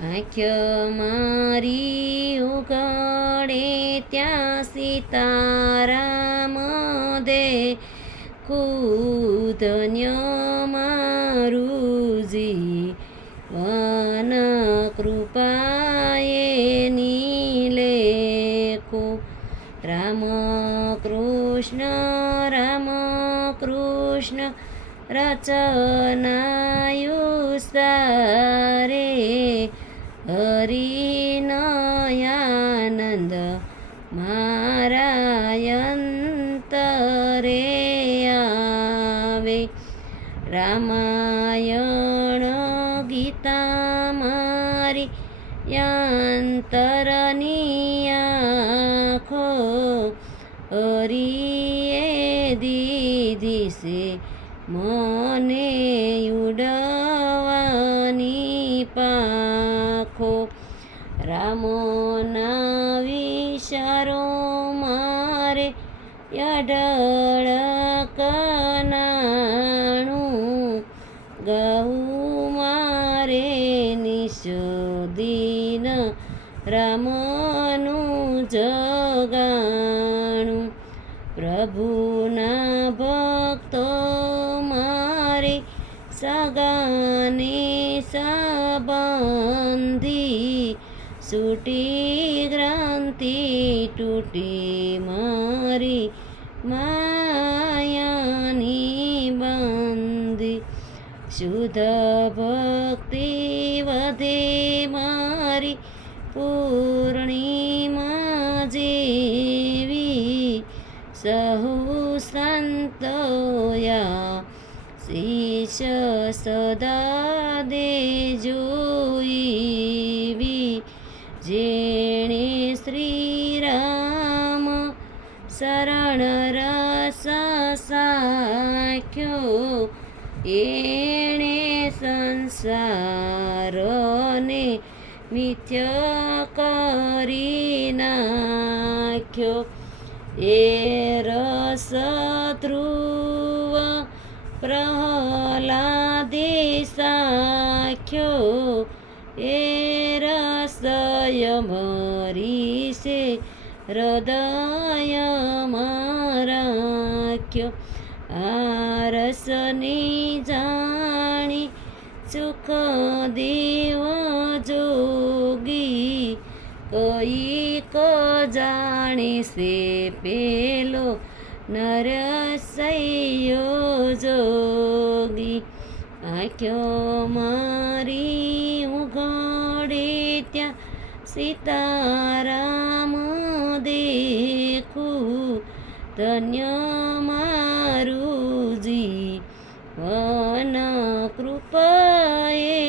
આંખ મારી ઉઘડે ત્યાં સીતારામ દેખું, ધન્ય મારું જીવન કૃપાએ નીલેખું. રામ કૃષ્ણ રચનાયું સારે, હરિનયાનંદ મારા અંતરે આવે. રામાયણ ગીતા મારી યાંતરની આંખો, હરિએ દીધી છે મને ઉડવાની પાંખો. રામોના વિચારો મારે અઢળ કનાણું, ગાવું મારે નિશોદિન રામનું જગાણું. પ્રભુના ભક્તો મારે સગાને સંબંધી, છૂટી ગ્રંથિ તૂટી મારી માયાની બંધી. શુદ્ધ ભક્તિ વધે મારી પૂર્ણિમા જેવી, સહુ સંતોયા શીશ સદા દેજો એવી. જેણે શ્રીરામ શરણ રસ સાખ્યો, એણે સંસારને મિથ્ય કરી નાખ્યો. એ રસ ધ્રુવ પ્રહલાદે સાખ્યો, એ રસય મરી છે હૃદયમાં રાખ્યો. આ રસની જાણી સુખદેવ જોગી, કઈક જાણે છે પેલો નરસૈયો જોગી. આંખો મારી ઉઘડે ત્યાં સીતારામ દેખું, ધન્ય મારું જીવન કૃપાએ